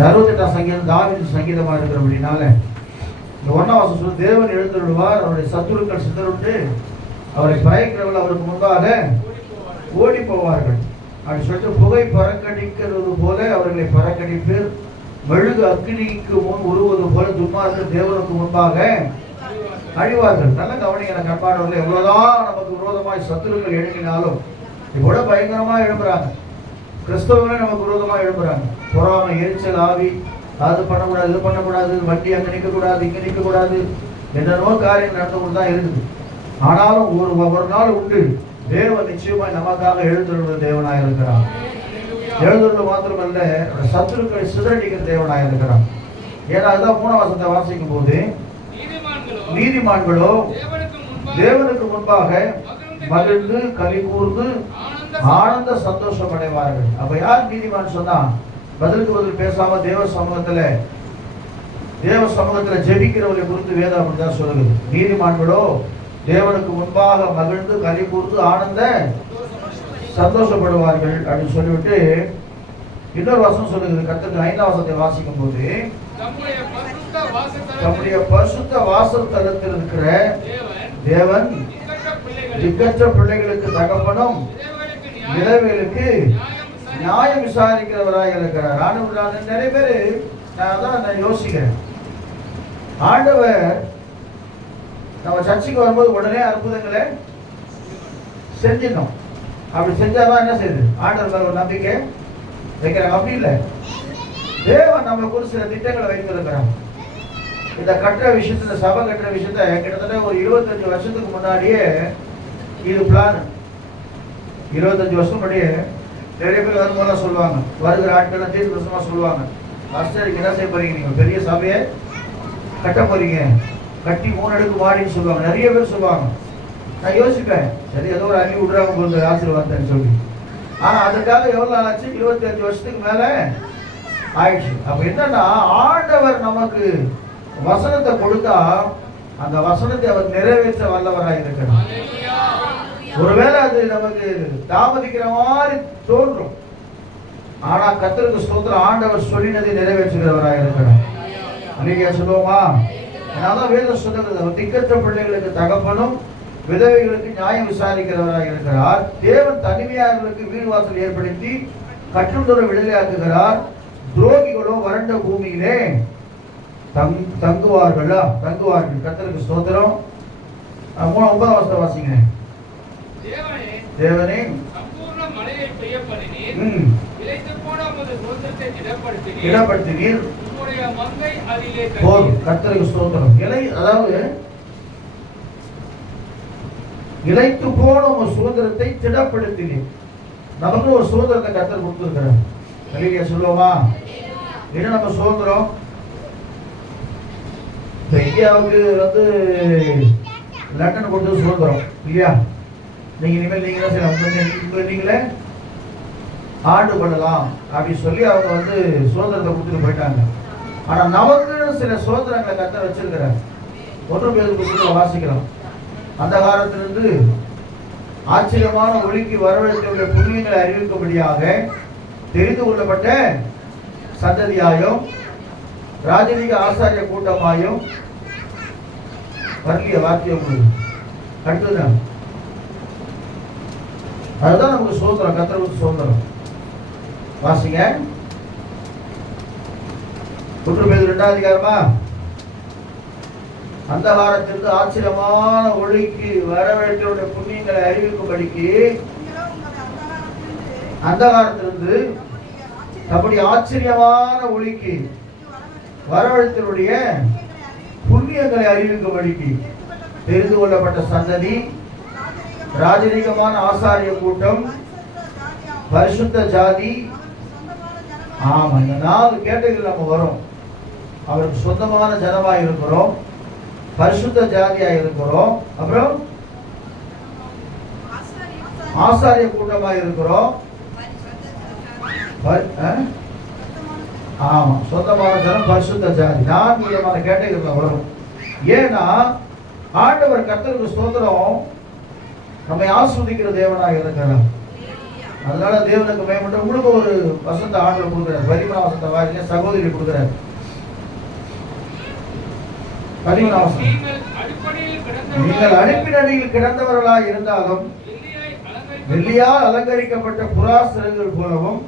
68ஆம் சங்கீதம் தாவீது சங்கீதமா இருக்கிறபடினால இந்த 1ஆம் வசனம் சொல்லு, தேவன் எழுந்துள்ளார், அவருடைய சத்துருக்கள் சிதறுண்டு அவரை பகைக்கிறவர்கள் அவருக்கு முன்பாக ஓடி போவார்கள் அப்படி சொல்லிட்டு, புகை பறக்கடிக்கிறது போல அவர்களை பறக்கடிப்பீர், மெழுகு அக்னிக்கு முன் உருவது போல துன்மார்க்கர் தேவனுக்கு முன்பாக அழிவார்கள். நல்ல கவனிக்கிற கண்பானவர்கள், எவ்வளவுதான் நமக்கு விரோதமாய் சத்துருக்கள் எழுப்பினாலும் இவ்வளவு பயங்கரமா எழுப்புறாங்க. கிறிஸ்தவர்களே நமக்கு விரோதமா எழுப்புறாங்க. பொறாமை, எரிச்சல், ஆவி, அது பண்ணக்கூடாது, இது பண்ணக்கூடாது, வண்டி அங்கே நிற்கக்கூடாது, இங்கே நிற்கக்கூடாது, என்னென்னோ காரியம் நடந்து கொண்டு தான் இருக்குது. ஆனாலும் ஒரு நாள் உண்டு, தேவன் நிச்சயமாய் நமக்காக எழுந்துள்ள தேவனாக இருக்கிறார். எழுந்துள்ள மாத்திரமல்ல, சத்துருக்களை சிதறடிக்கிற தேவனாக இருக்கிறார். ஏன்னா அதுதான் 3ஆம் வசனத்தை வாசிக்கும் போது, நீதிமான்களோ தேவனுக்கு முன்பாக மகிழ்ந்து களி கூர்ந்து ஆனந்த சந்தோஷம் அடைவார்கள். அப்ப யார் நீதிமான் சொன்னா, பதிலுக்கு பதில் பேசாம தேவ சமூகத்துல ஜெபிக்கிறவர்களை குறித்து வேதம் அப்படிதான் சொல்லுது. நீதிமான்களோ தேவனுக்கு முன்பாக மகிழ்ந்து களி கூர்ந்து ஆனந்த சந்தோஷப்படுவார்கள் அப்படின்னு சொல்லிவிட்டு இன்னொரு வசனம் சொல்லுது. கர்த்தருக்கு 5ஆம் வசனத்தை வாசிக்கும் போது, நம்முடைய பரிசுத்த வாசல் தலத்தில் இருக்கிற தேவன் திக்கற்ற பிள்ளைகளுக்கு தகப்பனும் விதவைகளுக்கு நியாயம் விசாரிக்கிறவராக இருக்கிறார். ஆண்டவர் நிறைய பேரு நான் யோசிக்கிறேன், ஆண்டவர் நம்ம சர்ச்சைக்கு வரும்போது உடனே அற்புதங்களை செஞ்சிடணும். அப்படி செஞ்சாதான் என்ன செய்யுது, ஆண்டவர் மேல ஒரு நம்பிக்கை வைக்கிறாங்க. அப்படி இல்லை, தேவன் நம்ம குறித்து சில திட்டங்களை வைத்திருக்கிறாங்க. இந்த கட்டுற விஷயத்துல, சபை கட்டுற விஷயத்த கிட்டத்தட்ட ஒரு 25 வருஷத்துக்கு முன்னாடியே இது பிளான். 25 வருஷம் முன்னாடியே நிறைய பேர் வரும்போதெல்லாம் சொல்லுவாங்க, வருகிற ஆட்கள் தீர்க்க வருஷமா சொல்லுவாங்க, ஆஸ்திரேலியா என்ன செய்ய போறீங்க, நீங்க பெரிய சபையை கட்ட போறீங்க, கட்டி 3 அடுக்கு மாடின்னு சொல்லுவாங்க. நிறைய பேர் சொல்லுவாங்க. நான் யோசிப்பேன், சரி ஏதோ ஒரு அள்ளி விடுறாங்க போது ஆசீர்வாதம்னு சொல்லி. ஆனா அதுக்காக எவ்வளவு நாள் ஆச்சு, 25 வருஷத்துக்கு மேல ஆயிடுச்சு. அப்ப என்னன்னா, ஆண்டவர் நமக்கு வசனத்தை கொடுத்தா அந்த வசனத்தை அவர் நிறைவேற்ற வல்லவராக இருக்கிறார். ஒருவேளை அது நமக்கு தாமதிக்கிற மாதிரி தோன்றும், ஆனா கர்த்தருக்கு ஸ்தோத்திரம், ஆண்டவர் சொல்லினதை நிறைவேற்றுகிறவராக இருக்கிறார். அல்லேலூயா சொல்லுவோமா? அதனால வேதம் சொல்லுகிறது, திக்கற்ற பிள்ளைகளுக்கு தகப்பனும் விதவைகளுக்கு நியாயம் விசாரிக்கிறவராக இருக்கிறார். தேவன் தனிமையாளர்களுக்கு வீடு வாசல் ஏற்படுத்தி கற்றுண்டோரை விடுதலையாக்குகிறார். துரோகிகளோ வறண்ட பூமியிலே தங்குவார்கள். கர்த்தருக்கு ஸ்தோத்திரம். 9ஆம் வசனம் வாசிங்க. தேவனே சம்பூர்ண மழையை பெய்ய பண்ணினீர், இளைத்து போன உமது சுதந்திரத்தை திடப்படுத்தினீர், உம்முடைய மங்கை அதிலே கட்டி. கர்த்தருக்கு ஸ்தோத்திரம். அதாவது இளைத்து போன உமது சுதந்திரத்தை திடப்படுத்தினீர். நமக்கு ஒரு சுதந்திரத்தை கர்த்தர் கொடுத்திருக்கிறார். அல்லேலூயா சொல்லுவோமா? என்ன நம்ம சுதந்திரம்? இந்தியாவுக்கு லண்டன் கொடுத்தது சுதந்திரம் இல்லையா? நீங்க இனிமேல் நீங்க என்ன செய்யலாம், நீங்களே ஆண்டு கொள்ளலாம் அப்படின்னு சொல்லி அவங்க சுதந்திரத்தை கொடுத்துட்டு போயிட்டாங்க. ஆனா நமக்கு சில சுதந்திரங்களை கர்த்தர் வச்சிருக்கிறார். 1 பேதுரு வாசிக்கலாம். அந்த காலத்திலிருந்து ஆச்சரியமான ஒளிக்கு வரவேற்ற புண்ணியங்களை அறிவிக்கும்படியாக தெரிந்து கொள்ளப்பட்ட சந்ததியாயும் ராஜரீக ஆசாரிய கூட்டமாயும் வரலிய வாக்கியம் அடுத்தது. அதுதான் நமக்கு சுதந்திரம், கர்த்தருக்கு சுதந்திரம். வாசிங்க. 1 பேதுரு 2ஆம் அதிகாரமா? அந்த காலத்திற்கு ஆச்சரியமான ஒளிக்கு வரவேற்ற புண்ணியங்களை அறிவிக்கும்படிக்கு அந்த காலத்திலிருந்து நம்முடைய ஆச்சரியமான ஒளிக்கு வரவழைத்தனுடைய புண்ணியங்களை அறிவிக்கும்படிக்கு தெரிந்து கொள்ளப்பட்ட சந்ததி, ராஜரீகமான ஆசாரிய கூட்டம், பரிசுத்த ஜாதி. ஆமா, இந்த 4 கேட்டகரியில் நம்ம வரும். அவருக்கு சொந்தமான ஜனமாக இருக்கிறோம், பரிசுத்த ஜாதியாக இருக்கிறோம், அப்புறம் ஆசாரிய கூட்டமாக இருக்கிறோம். ஆமா, சொந்தமான ஜனம், பரிசுத்த ஜாதி. 4 விதமான கேட்டகரியில் வரும். ஏன்னா ஆண்டவர் கர்த்தருக்கு ஸ்தோத்திரம் நம்மை ஆஸ்வதிக்கிற தேவனாக இருக்கிறார். அதனால தேவனுக்கு பயப்பட்டு உங்களுக்கு ஒரு வசந்த ஆண்டவர் கொடுக்குறாரு. பதிமூணாம் வசந்த வாரிங்க சகோதரி கொடுக்குறாரு. 13ஆம் வசனம். நீங்கள் அடுப்பினடியில் கிடந்தவர்களாய் இருந்தாலும் வெள்ளியால் அலங்கரிக்கப்பட்ட புறா சிறகுகள் போலவும்.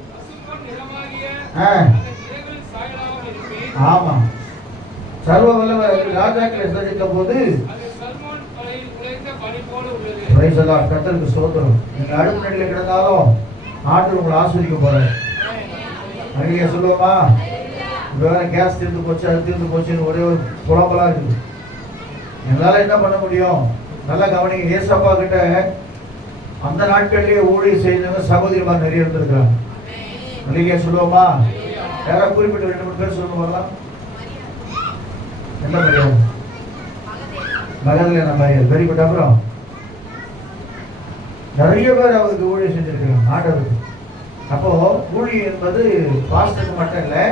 ஆமா, சர்வ வல்லவர் ராஜாக்களை சந்தித்த போது கர்த்தருக்கு ஸ்தோத்திரம். நீங்க அடுப்பு நடில கிடந்தாலும் ஆண்டு உங்களை ஆஸ்வதிக்க போறாரு. அங்கே சொல்லுவோமா, வேற கேஸ் தீர்ந்து போச்சு, அது தீர்ந்து போச்சுன்னு ஒரே ஒரு புலம்பலா இருக்குது. என்னால என்ன பண்ண முடியும்? நல்லா கவனிங்க. ஏசப்பா கிட்ட அந்த நாட்களிலேயே ஊழியர் செய்தவங்க சகோதரிமார் நிறைய இருந்திருக்கிறாங்க. மல்லிகை சொல்லுவோமா? யாராவது குறிப்பிட்ட 2-3 பேர் சொல்ல வரலாம். என்ன மரியாதை? மகதில் நம்ம வெரி குட். அப்புறம் நிறைய பேர் அவருக்கு ஊழியர் செஞ்சிருக்காங்க ஆண்டவருக்கு. அப்போ ஊழியம் என்பது பாஸ்டருக்கு மட்டும் இல்லை,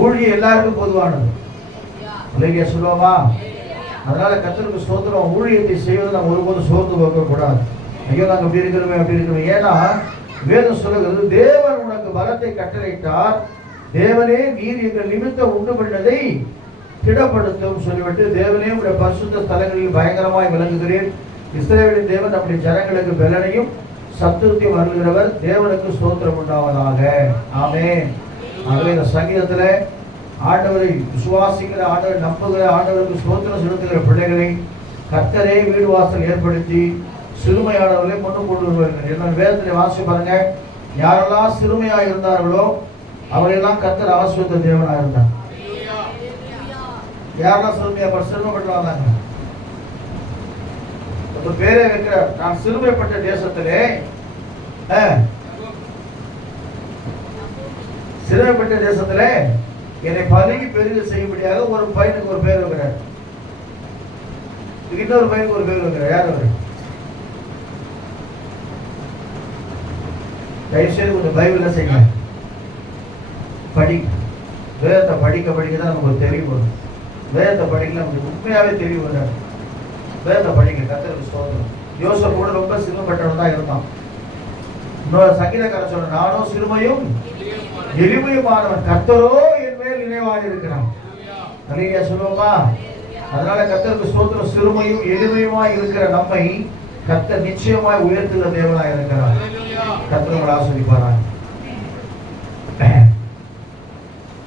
ஊழியம் எல்லாருக்கும் பொதுவானது. மல்லிகை சொல்லுவோமா? அதனால கர்த்தருக்கு ஸ்தோத்திரம். ஊழியத்தை செய்வது நம்ம ஒருபோதும் சோர்ந்து போக கூடாது. ஐயோ நாங்கள் அப்படி இருக்கிறோம். ஏன்னா வேதம் சொல்லுகிறது, தேவன் உனக்கு பலத்தை கட்டளையிட்டார், தேவனே நீர் எங்கள் நிமித்தம் உண்டு பண்ணதை திடப்படுத்தும் சொல்லிவிட்டு, தேவனே உடைய பரிசுத்த ஸ்தலங்களில் பயங்கரமாய் விளங்குகிறேன். இஸ்ரவேலின் தேவன் நம்முடைய ஜனங்களுக்கு பலனையும் சத்துவத்தையும் அருள்கிறவர். தேவனுக்கு ஸ்தோத்திரம் உண்டாவதாக. ஆமென். ஆகவே இந்த சங்கீதத்தில் ஆண்டவரை விசுவாசிக்கிற, ஆண்டவரை நம்புகிற, ஆண்டவருக்கு ஸ்தோத்திரம் செலுத்துகிற பிள்ளைகளை கர்த்தரே வீடு வாசல் ஏற்படுத்தி சிறுமையானவர்களை கொண்டு வருவார்கள். என்ன வேதத்தில் வாசி பாருங்க, யாரெல்லாம் சிறுமையா இருந்தார்களோ அவரெல்லாம் கர்த்தர் ஆசீர்வதித்த தேவனாக இருந்தார். யாரெல்லாம் சிறுமைப்பட்டு வந்தாங்க? ஒரு பேரே வைக்கிற, நான் சிறுமைப்பட்ட தேசத்திலே என்னை பதவி பெருக செய்யும்படியாக ஒரு பையனுக்கு ஒரு பேர் வைக்கிறார். இன்னொரு பையனுக்கு ஒரு பேர் வைக்கிறார். யார் அவர்? தயவுசெய்து கொஞ்சம் பைபிள்ல செய்யுங்க. வேதத்தை படிக்க தான் நமக்கு ஒரு தெளிவு வரும். வேதத்தை படிக்கல நமக்கு உண்மையாவே தெளிவு வராது. வேதத்தை படிக்க. கர்த்தருக்கு ஸ்தோத்திரம். யோசேப்பு கூட ரொம்ப சிறுமைப்பட்டவன் தான் இருந்தான். இன்னொரு சங்கீதக்காரன் சொல்ற, நானும் சிறுமையும் எளிமையுமானவன், கர்த்தரோ என் மேல் நினைவாக இருக்கிறான். அல்லேலூயா சொல்லுவோமா? அதனால கர்த்தருக்கு ஸ்தோத்திரம். சிறுமையும் எளிமையுமாய் இருக்கிற நம்மை கர்த்தர் நிச்சயமாய் உயர்த்துகிற தேவனாய் இருக்கிறார். கர்த்தர் உங்களை ஆசீர்வதிப்பாராக.